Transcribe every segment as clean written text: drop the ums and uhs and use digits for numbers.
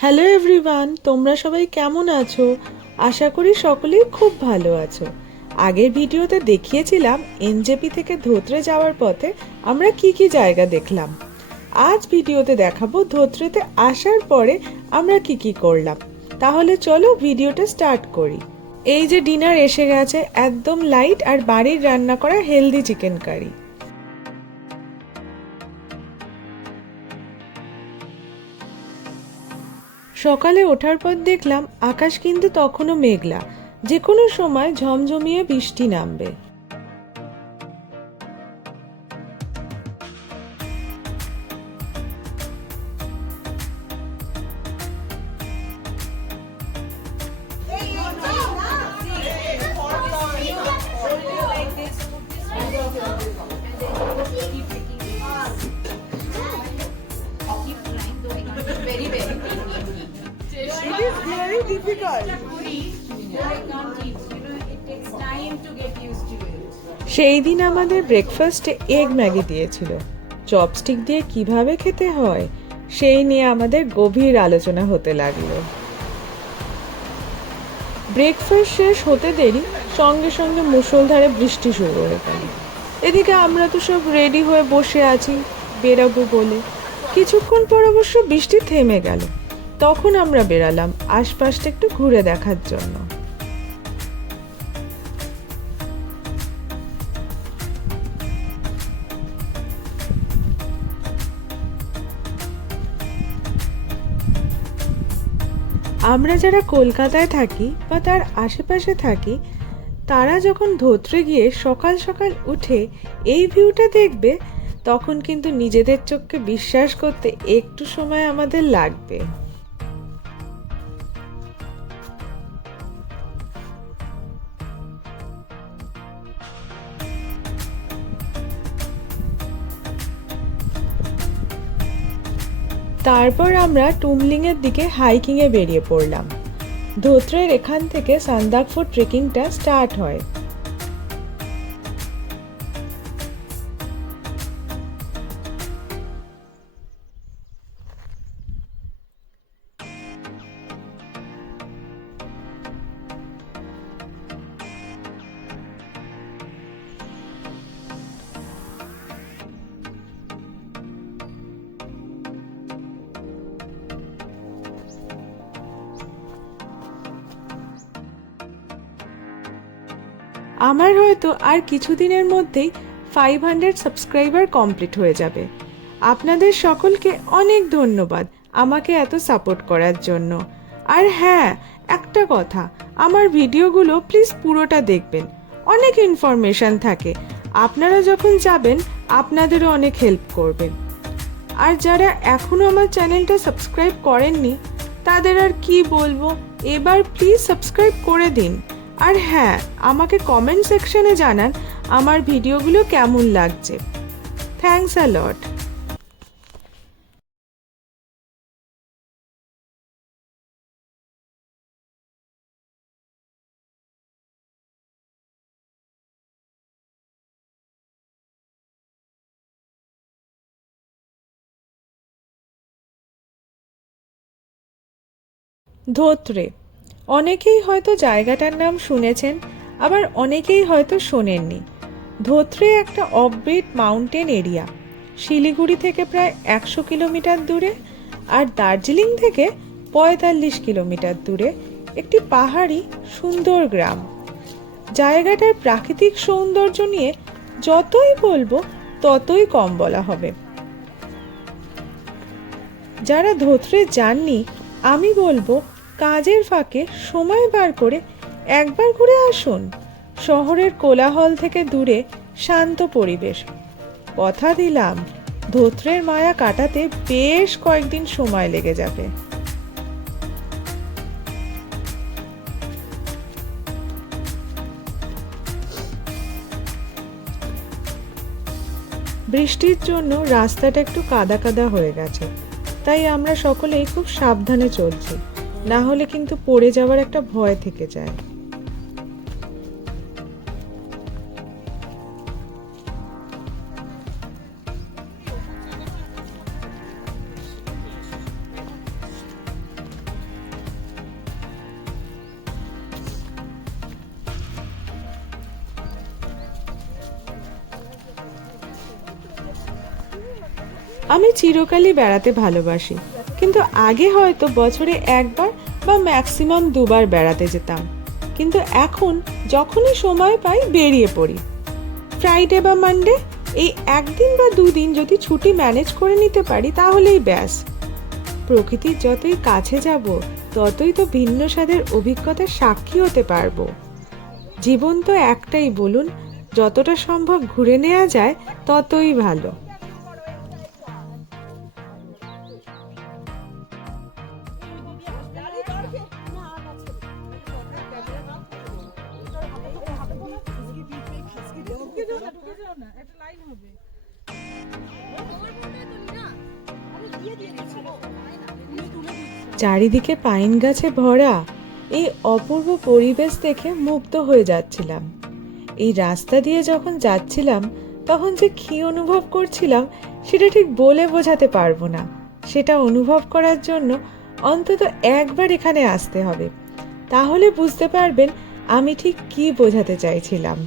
Hello everyone, তোমরা সবাই কেমন আছো? আশা করি সকলেই খুব ভালো আছো। আগের ভিডিওতে দেখিয়েছিলাম এনজেপি থেকে ধোত্রে যাওয়ার পথে আমরা কি কি জায়গা দেখলাম। আজ ভিডিওতে দেখাবো ধোত্রেতে আসার পরে আমরা কি কি করলাম। তাহলে চলো ভিডিওটা স্টার্ট করি। এই যে ডিনার এসে গেছে, একদম লাইট আর বাড়ির রান্না করা হেলদি চিকেন কারি। সকালে ওঠার পর দেখলাম আকাশ কিন্তু তখনও মেঘলা, যে কোনো সময় ঝমঝমিয়ে বৃষ্টি নামবে। সেই দিন আমাদের ব্রেকফাস্টে এগ ম্যাগি দিয়েছিল। চপস্টিক দিয়ে কিভাবে খেতে হয় সেই নিয়ে আমাদের গভীর আলোচনা হতে লাগলো। ব্রেকফাস্ট শেষ হতে দেরি সঙ্গে সঙ্গে মুষলধারে বৃষ্টি শুরু হয়ে গেল। এদিকে আমরা তো সব রেডি হয়ে বসে আছি বেরাবো বলে। কিছুক্ষণ পর অবশ্য বৃষ্টি থেমে গেল। তখন আমরা বেরালাম আশপাশটা একটু ঘুরে দেখার জন্য। আমরা যারা কলকাতায় থাকি বা তার আশেপাশে থাকি, তারা যখন ধোত্রে গিয়ে সকাল সকাল উঠে এই ভিউটা দেখবে, তখন কিন্তু নিজেদের চোখকে বিশ্বাস করতে একটু সময় আমাদের লাগবে। তারপর আমরা টুমলিংয়ের দিকে হাইকিংয়ে বেরিয়ে পড়লাম। ধোত্রের এখান থেকে সান্দাকফু ট্রেকিংটা স্টার্ট হয়। আমার হয়তো আর কিছুদিনের মধ্যেই 500 সাবস্ক্রাইবার কমপ্লিট হয়ে যাবে। আপনাদের সকলকে অনেক ধন্যবাদ আমাকে এত সাপোর্ট করার জন্য। আর হ্যাঁ, একটা কথা, আমার ভিডিওগুলো প্লিজ পুরোটা দেখবেন, অনেক ইনফরমেশন থাকে। আপনারা যখন যাবেন আপনাদেরও অনেক হেল্প করবেন। আর যারা এখনও আমার চ্যানেলটা সাবস্ক্রাইব করেননি তাদের আর কি বলবো, এবার প্লিজ সাবস্ক্রাইব করে দিন। আর হ্যাঁ, আমাকে কমেন্ট সেকশনে জানান আমার ভিডিওগুলো কেমন লাগছে। থ্যাঙ্কস আ লট। ধোত্রে অনেকেই হয়তো জায়গাটার নাম শুনেছেন, আবার অনেকেই হয়তো শোনেননি। ধোত্রে একটা অফবিট মাউন্টেন এরিয়া, শিলিগুড়ি থেকে প্রায় 100 কিলোমিটার দূরে আর দার্জিলিং থেকে 45 কিলোমিটার দূরে একটি পাহাড়ি সুন্দর গ্রাম। জায়গাটার প্রাকৃতিক সৌন্দর্য নিয়ে যতই বলবো ততই কম বলা হবে। যারা ধোত্রে যাননি, আমি বলবো কাজের ফাঁকে সময় বার করে একবার ঘুরে আসুন। শহরের কোলাহল থেকে দূরে শান্ত পরিবেশ। কথা দিলাম ধোত্রের মায়া কাটাতে বেশ কয়েকদিন সময় লেগে যাবে। বৃষ্টির জন্য রাস্তাটা একটু কাদা কাদা হয়ে গেছে, তাই আমরা সকলেই খুব সাবধানে চলছি, না হলে কিন্তু পড়ে যাওয়ার একটা ভয় থেকে যায়। আমি চিরকালই বেড়াতে ভালোবাসি, কিন্তু আগে হয়তো বছরে একবার বা ম্যাক্সিমাম দুবার বেড়াতে যেতাম, কিন্তু এখন যখনই সময় পাই বেরিয়ে পড়ি। ফ্রাইডে বা মানডে এই একদিন বা দুদিন যদি ছুটি ম্যানেজ করে নিতে পারি তাহলেই ব্যাস। প্রকৃতির যতই কাছে যাব ততই তো ভিন্ন স্বাদের অভিজ্ঞতার সাক্ষী হতে পারবো। জীবন তো একটাই, বলুন, যতটা সম্ভব ঘুরে নেওয়া যায় ততই ভালো। চারিদিকে পাইন গাছে ভরা এই অপূর্ব পরিবেশ দেখে মুগ্ধ হয়ে যাচ্ছিলাম। এই রাস্তা দিয়ে যখন যাচ্ছিলাম তখন যে কি অনুভব করছিলাম সেটা ঠিক বলে বোঝাতে পারবো না। সেটা অনুভব করার জন্য অন্তত একবার এখানে আসতে হবে, তাহলে বুঝতে পারবেন আমি ঠিক কি বোঝাতে চাইছিলাম।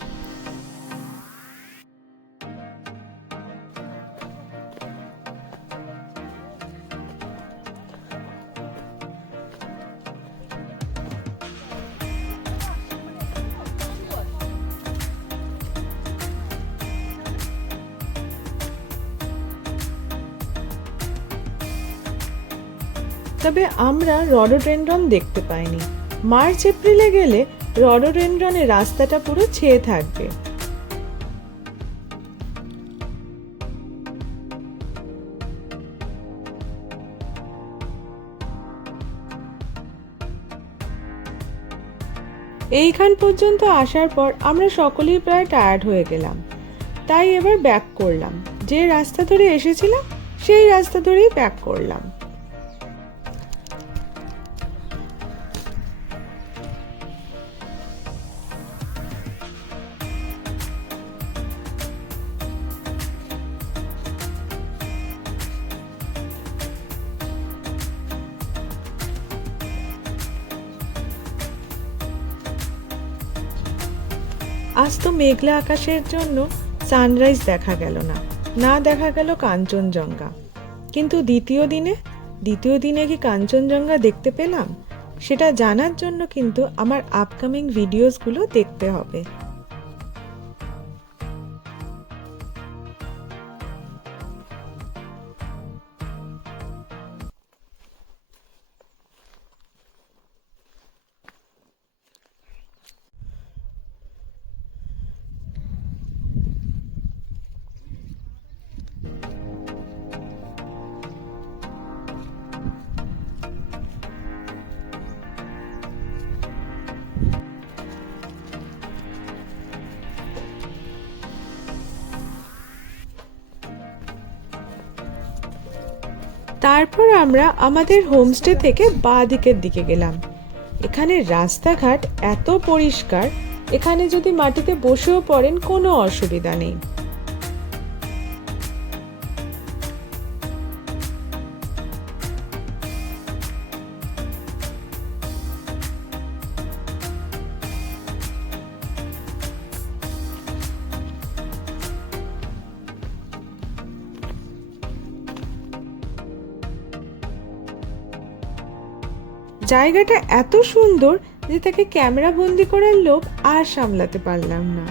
তবে আমরা রডোডেনড্রন দেখতে পাইনি। মার্চ এপ্রিলে গেলে রডোডেনড্রনের রাস্তাটা পুরো ছেয়ে থাকবে। এইখান পর্যন্ত আসার পর আমরা সকলেই প্রায় টায়ার্ড হয়ে গেলাম, তাই এবার ব্যাক করলাম। যে রাস্তা ধরে এসেছিলাম সেই রাস্তা ধরেই ব্যাক করলাম। আজ তো মেঘলা আকাশের জন্য সানরাইজ দেখা গেল না, না দেখা গেল কাঞ্চনজঙ্ঘা। কিন্তু দ্বিতীয় দিনে কি কাঞ্চনজঙ্ঘা দেখতে পেলাম সেটা জানার জন্য কিন্তু আমার আপকামিং ভিডিওসগুলো দেখতে হবে। তারপর আমরা আমাদের হোমস্টে থেকে বাঁ দিকের দিকে গেলাম। এখানে রাস্তাঘাট এত পরিষ্কার, এখানে যদি মাটিতে বসেও পড়েন কোনো অসুবিধা নেই। জায়গাটা এত সুন্দর যে তাকে ক্যামেরা বন্দি করার লোভ আর সামলাতে পারলাম না।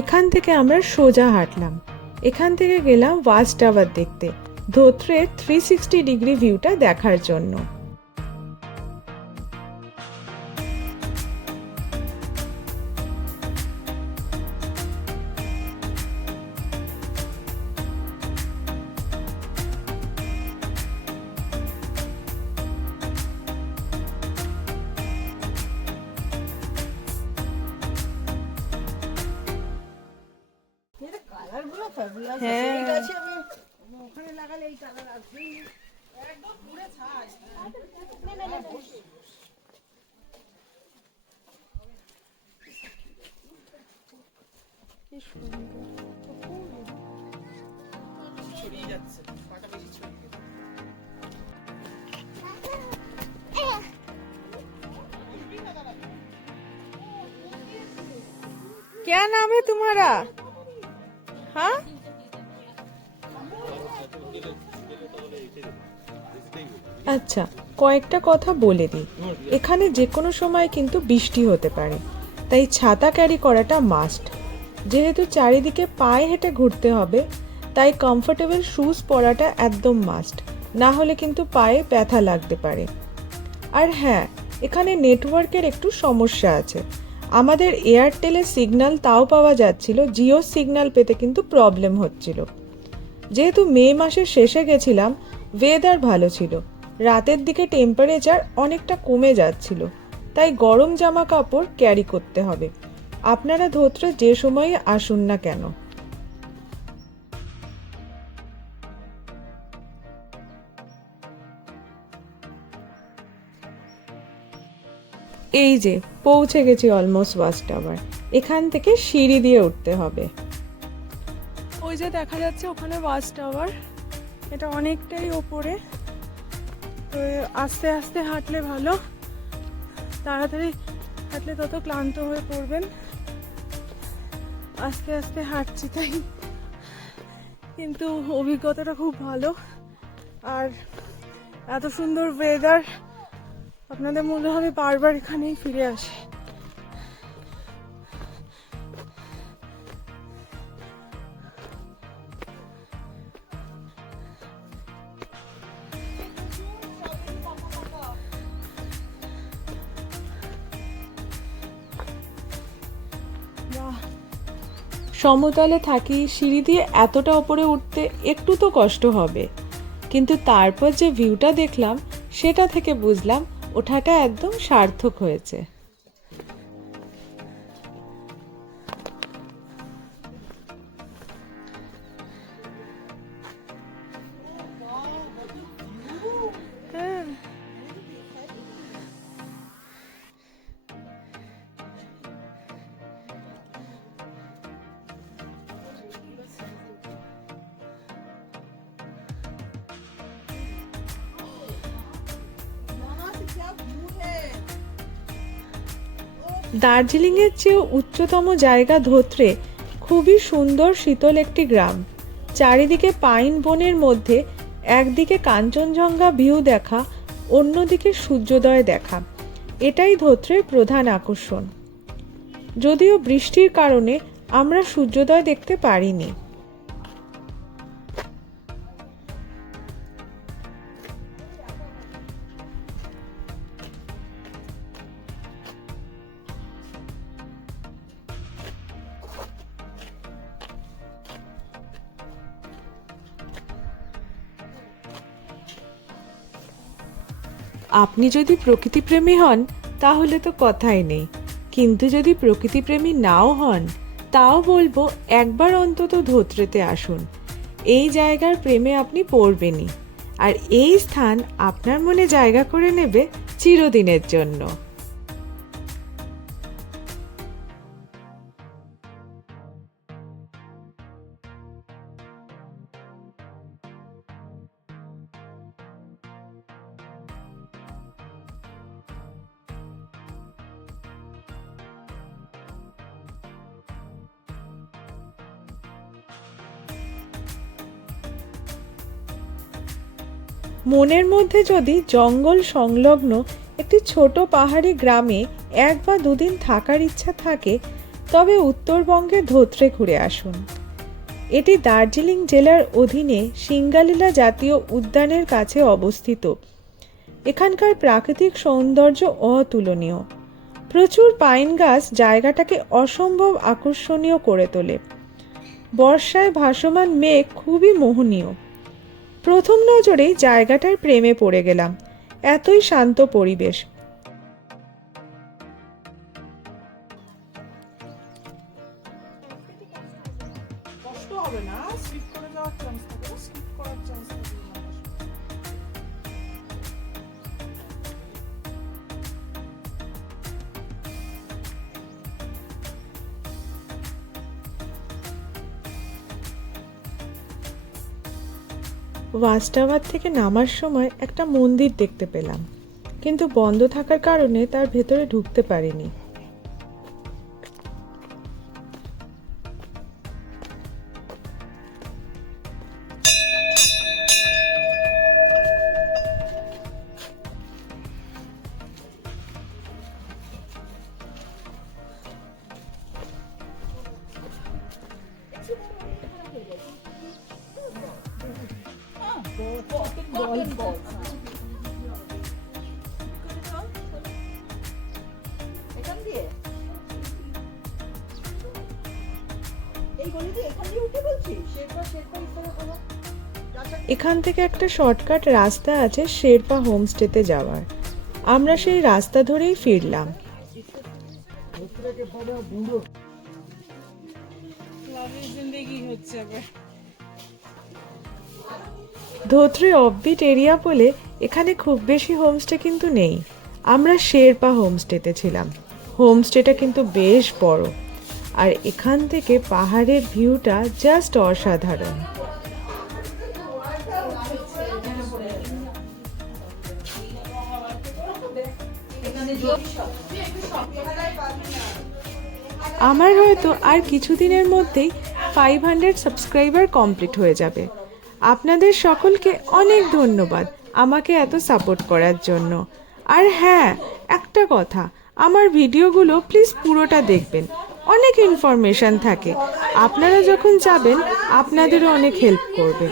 এখান থেকে আমরা সোজা হাঁটলাম। এখান থেকে গেলাম ওয়াচ টাওয়ার দেখতে, ধোত্রের 360 ডিগ্রি ভিউটা দেখার জন্য। क्या नाम है तुम्हारा? हाँ, আচ্ছা, কয়েকটা কথা বলে দিই। এখানে যে কোনো সময় কিন্তু বৃষ্টি হতে পারে, তাই ছাতা ক্যারি করাটা মাস্ট। যেহেতু চারিদিকে পায়ে হেঁটে ঘুরতে হবে, তাই কমফোর্টেবল শুজ পরাটা একদম মাস্ট, না হলে কিন্তু পায়ে ব্যথা লাগতে পারে। আর হ্যাঁ, এখানে নেটওয়ার্কের একটু সমস্যা আছে। আমাদের এয়ারটেলের সিগন্যাল তাও পাওয়া যাচ্ছিল, জিও সিগন্যাল পেতে কিন্তু প্রবলেম হচ্ছিল। যেহেতু মে মাসের শেষে গেছিলাম, ওয়েদার ভালো ছিল, রাতের দিকে টেম্পারেচার অনেকটা কমে যাচ্ছিল, তাই গরম জামা কাপড় ক্যারি করতে হবে। আপনারা ধোত্রে যে সময়ে আসুন না কেন। এই যে পৌঁছে গেছি অলমোস্ট ওয়াচ টাওয়ার। এখান থেকে সিঁড়ি দিয়ে উঠতে হবে। ওই যে দেখা যাচ্ছে ওখানে ওয়াচ টাওয়ার, এটা অনেকটাই ওপরে। তো আস্তে আস্তে হাঁটলে ভালো, তাড়াতাড়ি হাঁটলে তত ক্লান্ত হয়ে পড়বেন। আস্তে আস্তে হাঁটছি তাই, কিন্তু অভিজ্ঞতাটা খুব ভালো। আর এত সুন্দর ওয়েদার, আপনাদের মনে হবে বারবার এখানেই ফিরে আসে। সমতলে থাকি, সিঁড়ি দিয়ে এতটা উপরে উঠতে একটু তো কষ্ট হবে, কিন্তু তারপর যে ভিউটা দেখলাম সেটা থেকে বুঝলাম ওঠাটা একদম সার্থক হয়েছে। দার্জিলিংয়ের চেয়েও উচ্চতম জায়গা ধোত্রে, খুবই সুন্দর শীতল একটি গ্রাম। চারিদিকে পাইন বনের মধ্যে একদিকে কাঞ্চনজঙ্ঘা ভিউ দেখা, অন্যদিকে সূর্যোদয় দেখা, এটাই ধোত্রের প্রধান আকর্ষণ। যদিও বৃষ্টির কারণে আমরা সূর্যোদয় দেখতে পারিনি। আপনি যদি প্রকৃতিপ্রেমী হন তাহলে তো কথাই নেই, কিন্তু যদি প্রকৃতিপ্রেমী নাও হন, তাও বলবো একবার অন্তত ধোত্রেতে আসুন। এই জায়গার প্রেমে আপনি পড়বেনই, আর এই স্থান আপনার মনে জায়গা করে নেবে চিরদিনের জন্য। মনের মধ্যে যদি জঙ্গল সংলগ্ন একটি ছোট পাহাড়ি গ্রামে 1 বা 2 দিন থাকার ইচ্ছা থাকে, তবে উত্তরবঙ্গে ধোত্রে ঘুরে আসুন। এটি দার্জিলিং জেলার অধীনে সিঙ্গালীলা জাতীয় উদ্যানের কাছে অবস্থিত। এখানকার প্রাকৃতিক সৌন্দর্য অতুলনীয়। প্রচুর পাইন গাছ জায়গাটাকে অসম্ভব আকর্ষণীয় করে তোলে। বর্ষায় ভাসমান মেঘ খুবই মোহনীয়। প্রথম নজরেই জায়গাটার প্রেমে পড়ে গেলাম। এতই শান্ত পরিবেশ। ওয়াচ টাওয়ার থেকে নামার সময় একটা মন্দির দেখতে পেলাম, কিন্তু বন্ধ থাকার কারণে তার ভেতরে ঢুকতে পারিনি। এখান থেকে একটা শর্টকাট রাস্তা আছে শেরপা হোমস্টেতে যাওয়ার। আমরা সেই রাস্তা ধরেই ফিরলাম। ধোত্রে অফবিট এরিয়া বলে এখানে খুব বেশি হোমস্টে কিন্তু নেই। আমরা শেরপা হোমস্টেতে ছিলাম। হোমস্টেটা কিন্তু বেশ বড়, আর এখান থেকে পাহাড়ের ভিউটা জাস্ট অসাধারণ। আমার হয়তো আর কিছুদিনের মধ্যেই 500 সাবস্ক্রাইবার কমপ্লিট হয়ে যাবে। আপনাদের সকলকে অনেক ধন্যবাদ আমাকে এত সাপোর্ট করার জন্য। আর হ্যাঁ, একটা কথা, আমার ভিডিওগুলো প্লিজ পুরোটা দেখবেন। অনেক ইনফরমেশন থাকে। আপনারা যখন যাবেন আপনাদেরও অনেক হেল্প করবে।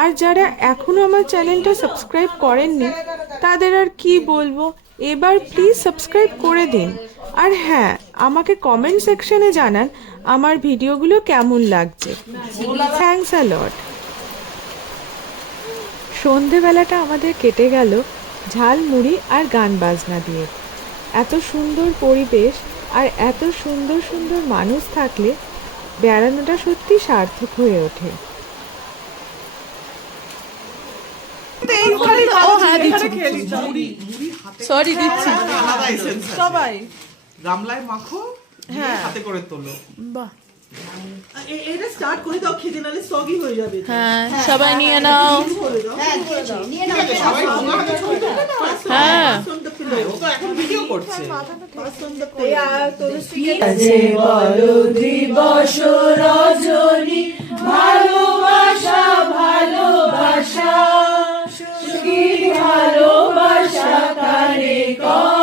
আর যারা এখনও আমার চ্যানেলটা সাবস্ক্রাইব করেননি তাদের আর কি বলবো, এবার প্লিজ সাবস্ক্রাইব করে দিন। আর হ্যাঁ, আমাকে কমেন্ট সেকশনে জানান আমার ভিডিওগুলো কেমন লাগছে। থ্যাঙ্কস আ লট। সন্ধেবেলাটা আমাদের কেটে গেল ঝালমুড়ি আর গান বাজনা দিয়ে। এত সুন্দর পরিবেশ আর এত সুন্দর সুন্দর মানুষ থাকলে বেড়ানোটা সত্যি সার্থক হয়ে ওঠে। সবাই গামলায় মাখো, হাতে করে তোলো। বাহ, এটা স্টার্ট করে দাও, খেতে নালে সগি হয়ে যাবে। হ্যাঁ, সবাই নিয়ে নাও। হ্যাঁ, ও তো এখন ভিডিও করছে। বলো দিবস রজনী, ভালোবাসা ভালোবাসা, কি ভালোবাসা কারে কর।